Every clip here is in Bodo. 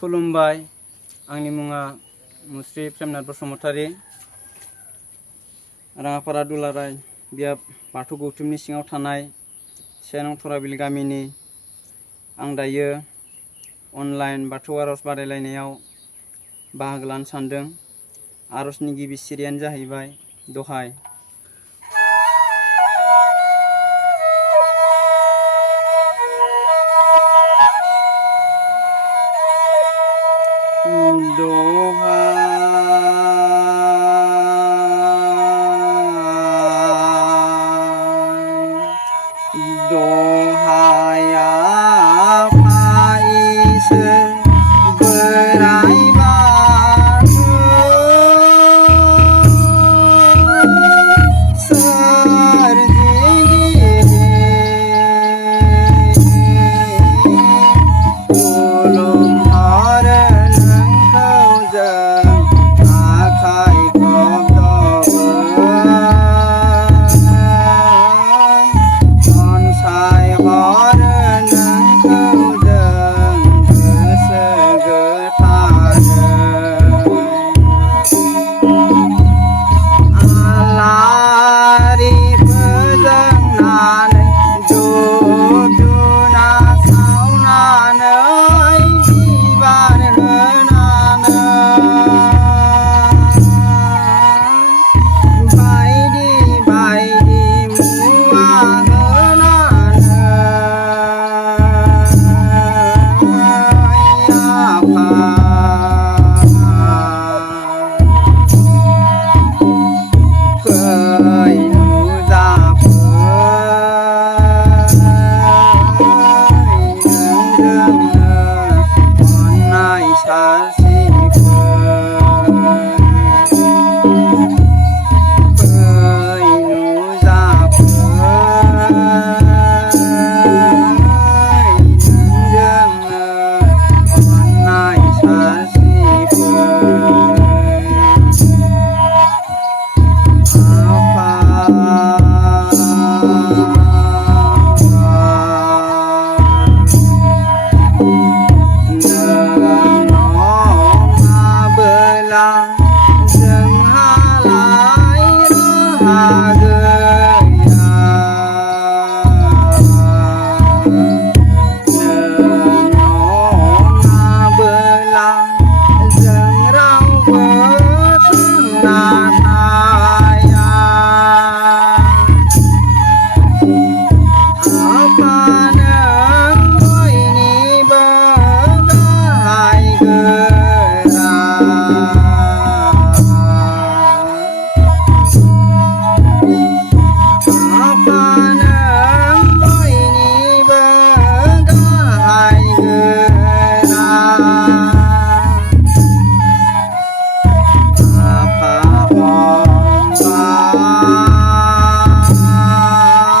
खुलुमबाय आंनि मुङा मुस्रि प्रेमनाथ बसुमतारी राङापारा दुलाराय बियाब बाथौ गौथुमनि सिङाव थानाय से नं थराबिल गामिनि आं दायो अनलाइन बाथौ आरज बादायलायनायाव बाहागो लानो सानदों। आरजनि गिबि सिरियानो जाहैबाय दहाय। दहाय आफा इसोर बोराइ बाथौ खुलुमहरो नोंखौ जों आखाइ खबदबो अनसायहरो नोंखौ जों गोसो गोथारै आलारि फोजोंनानै धुप धुना सावनानै बिबार होनानै बायदि बायदि मुवा होनानै आफा फै नुजाफै नोंजोंनो अननाय सारस्रिफै फै नुजाफै नोंजोंनो अननाय सारस्रिफै नङाबोला जोंहालाय राहा गैया नङाबोला जों रावबो थांना थाया आफा नों बयनिबो गाहाय गोरा आफा नों बयनिबो गाहाय गोरा आफा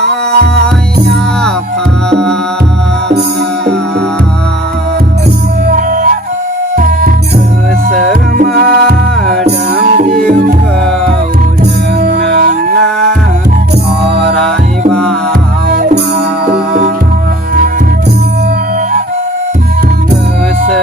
हमबाय आफा गोसो मोदोम जिउखौ जों नोंनो अराय बावबाय गोसो